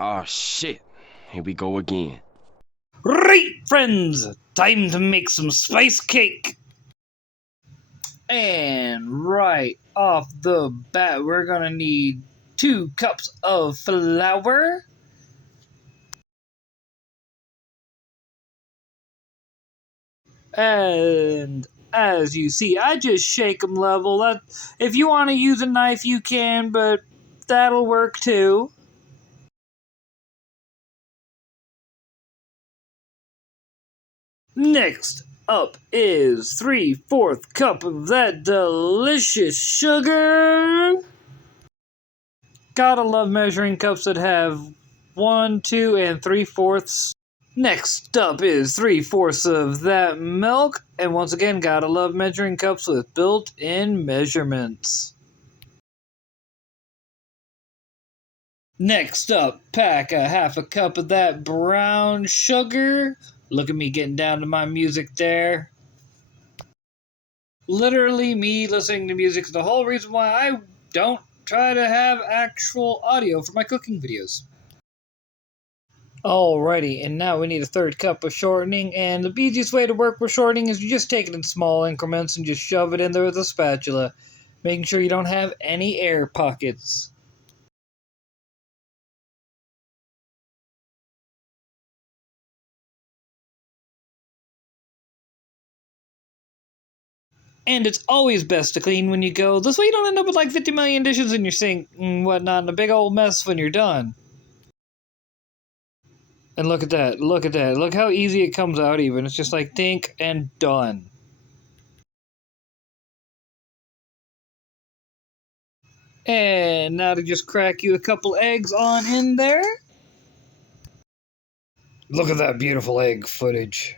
Oh shit, here we go again. Right, friends, time to make some spice cake. And right off the bat, we're gonna need 2 cups of flour. And as you see, I just shake them level. If you want to use a knife, you can, but that'll work too. Next up is 3/4 cup of that delicious sugar. Gotta love measuring cups that have 1, 2, and 3/4. Next up is 3/4 of that milk, and once again, gotta love measuring cups with built-in measurements. Next up, pack a 1/2 cup of that brown sugar. Look at me getting down to my music there. Literally, me listening to music is the whole reason why I don't try to have actual audio for my cooking videos. Alrighty, and now we need a 1/3 cup of shortening, and the easiest way to work with shortening is you just take it in small increments and just shove it in there with a spatula, making sure you don't have any air pockets. And it's always best to clean when you go. This way you don't end up with like 50 million dishes in your sink and whatnot and a big old mess when you're done. And look at that, look at that. Look how easy it comes out even. It's just like think and done. And now to just crack you a couple eggs on in there. Look at that beautiful egg footage.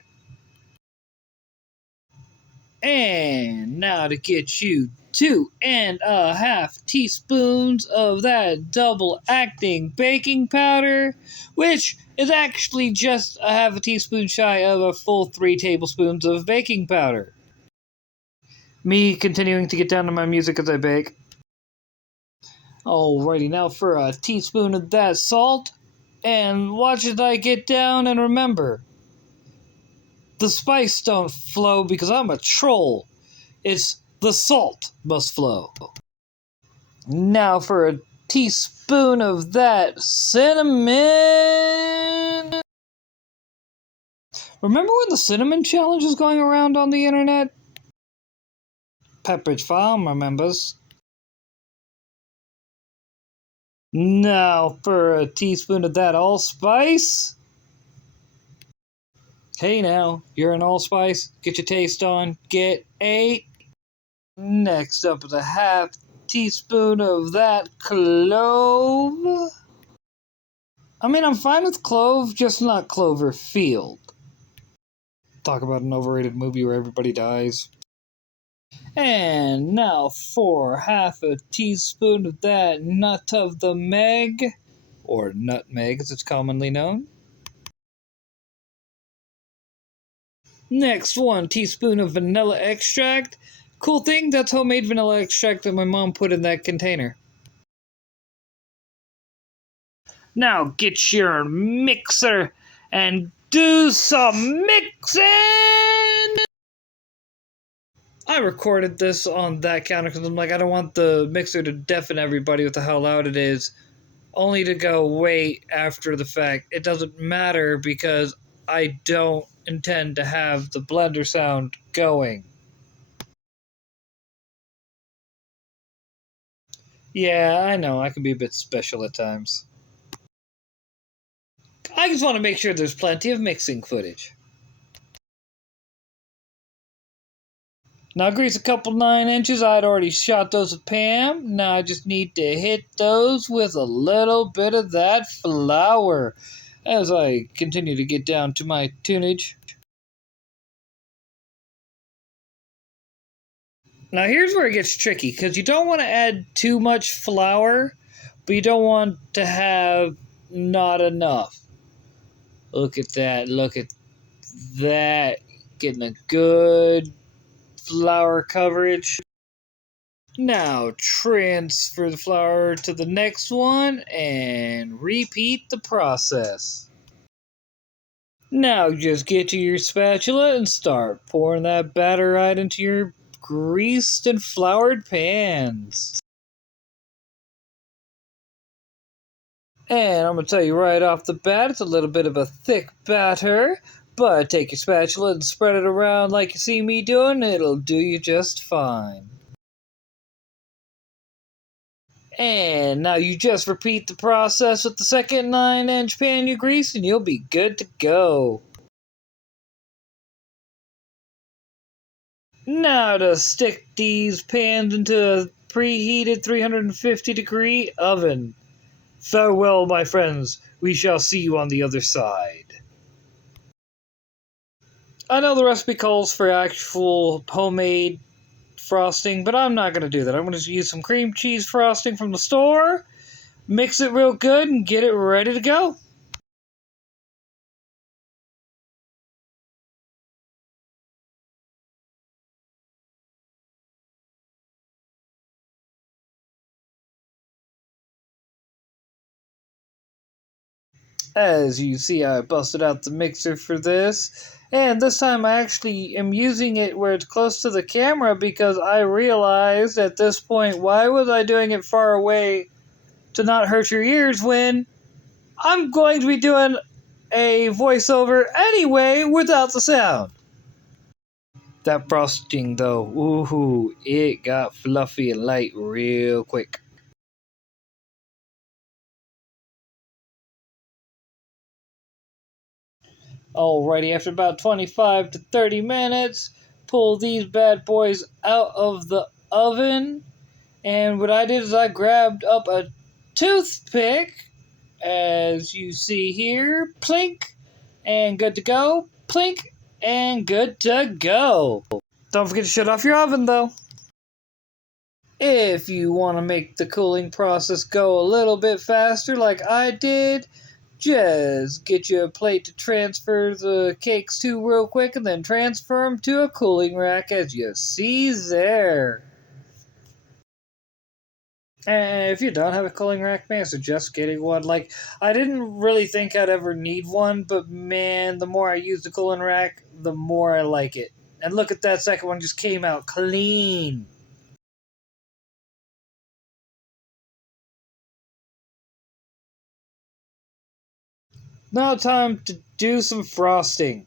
And now to get you 2.5 teaspoons of that double acting baking powder, which is actually just a 1/2 teaspoon shy of a full 3 tablespoons of baking powder. Me continuing to get down to my music as I bake. Alrighty, now for a teaspoon of that salt, and watch as I get down and remember. The spice don't flow because I'm a troll. It's the salt must flow. Now for a teaspoon of that cinnamon. Remember when the cinnamon challenge was going around on the internet? Pepperidge Farm remembers. Now for a teaspoon of that allspice. Hey now, you're an allspice. Get your taste on. Get 8. Next up is a 1/2 teaspoon of that clove. I mean, I'm fine with clove, just not Cloverfield. Talk about an overrated movie where everybody dies. And now for 1/2 teaspoon of that nut of the meg, or nutmeg as it's commonly known. Next, 1 teaspoon of vanilla extract. Cool thing, that's homemade vanilla extract that my mom put in that container. Now get your mixer and do some mixing! I recorded this on that counter because I'm like, I don't want the mixer to deafen everybody with how loud it is, only to go, wait, after the fact. It doesn't matter because I don't intend to have the blender sound going. Yeah, I know, I can be a bit special at times. I just want to make sure there's plenty of mixing footage. Now grease a couple 9-inches. I'd already shot those with Pam. Now I just need to hit those with a little bit of that flour as I continue to get down to my tunage. Now here's where it gets tricky, because you don't want to add too much flour, but you don't want to have not enough. Look at that, look at that. Getting a good flour coverage. Now transfer the flour to the next one and repeat the process. Now just get to your spatula and start pouring that batter right into your greased and floured pans. And I'm going to tell you right off the bat, it's a little bit of a thick batter, but take your spatula and spread it around like you see me doing, it'll do you just fine. And now you just repeat the process with the second 9-inch pan you greased and you'll be good to go. Now to stick these pans into a preheated 350-degree oven. Farewell, my friends. We shall see you on the other side. I know the recipe calls for actual homemade frosting, but I'm not going to do that. I'm going to use some cream cheese frosting from the store, mix it real good, and get it ready to go. As you see, I busted out the mixer for this, and this time I actually am using it where it's close to the camera because I realized at this point, why was I doing it far away to not hurt your ears when I'm going to be doing a voiceover anyway without the sound. That frosting though, woohoo, it got fluffy and light real quick. Alrighty, after about 25 to 30 minutes, pull these bad boys out of the oven. And what I did is I grabbed up a toothpick, as you see here, plink, and good to go, plink, and good to go. Don't forget to shut off your oven though. If you want to make the cooling process go a little bit faster like I did, just get you a plate to transfer the cakes to real quick and then transfer them to a cooling rack as you see there. And if you don't have a cooling rack, man, I suggest getting one. Like, I didn't really think I'd ever need one, but man, the more I use the cooling rack, the more I like it. And look at that second one, just came out clean. Now time to do some frosting.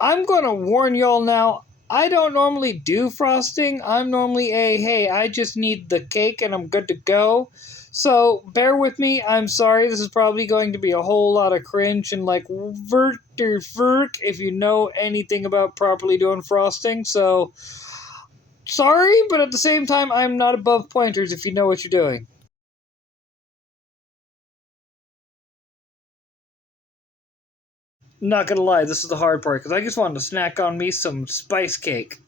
I'm going to warn y'all now, I don't normally do frosting. I'm normally hey, I just need the cake and I'm good to go. So bear with me. I'm sorry. This is probably going to be a whole lot of cringe and like vert if you know anything about properly doing frosting. So sorry, but at the same time, I'm not above pointers if you know what you're doing. Not gonna lie, this is the hard part because I just wanted to snack on me some spice cake.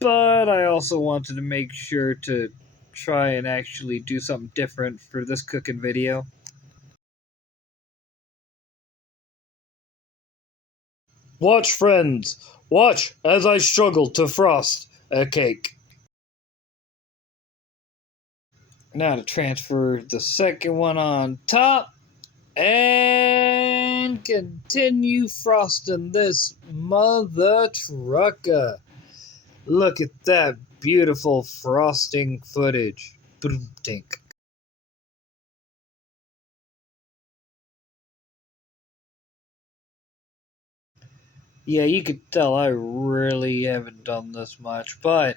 But I also wanted to make sure to try and actually do something different for this cooking video. Watch, friends. Watch as I struggle to frost a cake. Now to transfer the second one on top and continue frosting this mother trucker. Look at that beautiful frosting footage. Tink. Yeah, you could tell I really haven't done this much, but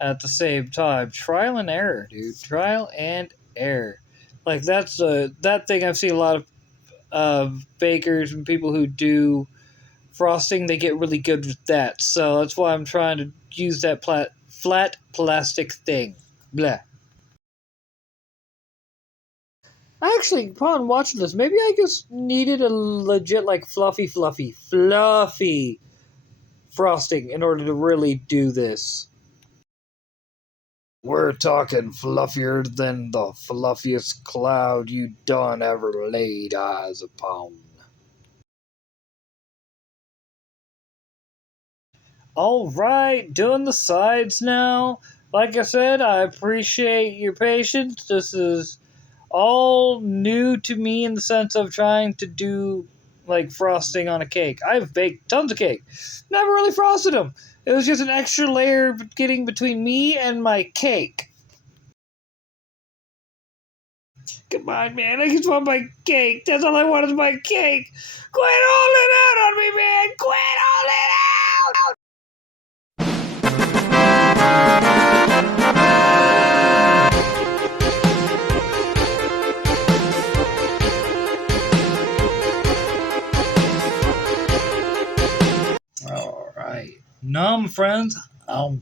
at the same time, trial and error, dude. Trial and error. Like that's that thing I've seen a lot of bakers and people who do frosting. They get really good with that, so that's why I'm trying to use that flat plastic thing. Blah. Actually, upon watching this, maybe I just needed a legit like fluffy frosting in order to really do this. We're talking fluffier than the fluffiest cloud you done ever laid eyes upon. Alright, doing the sides now. Like I said, I appreciate your patience. This is all new to me in the sense of trying to do like frosting on a cake. I've baked tons of cake. Never really frosted them. It was just an extra layer getting between me and my cake. Come on, man. I just want my cake. That's all I want is my cake. Quit holding out on me, man. Quit holding out. All right. Friends, I'll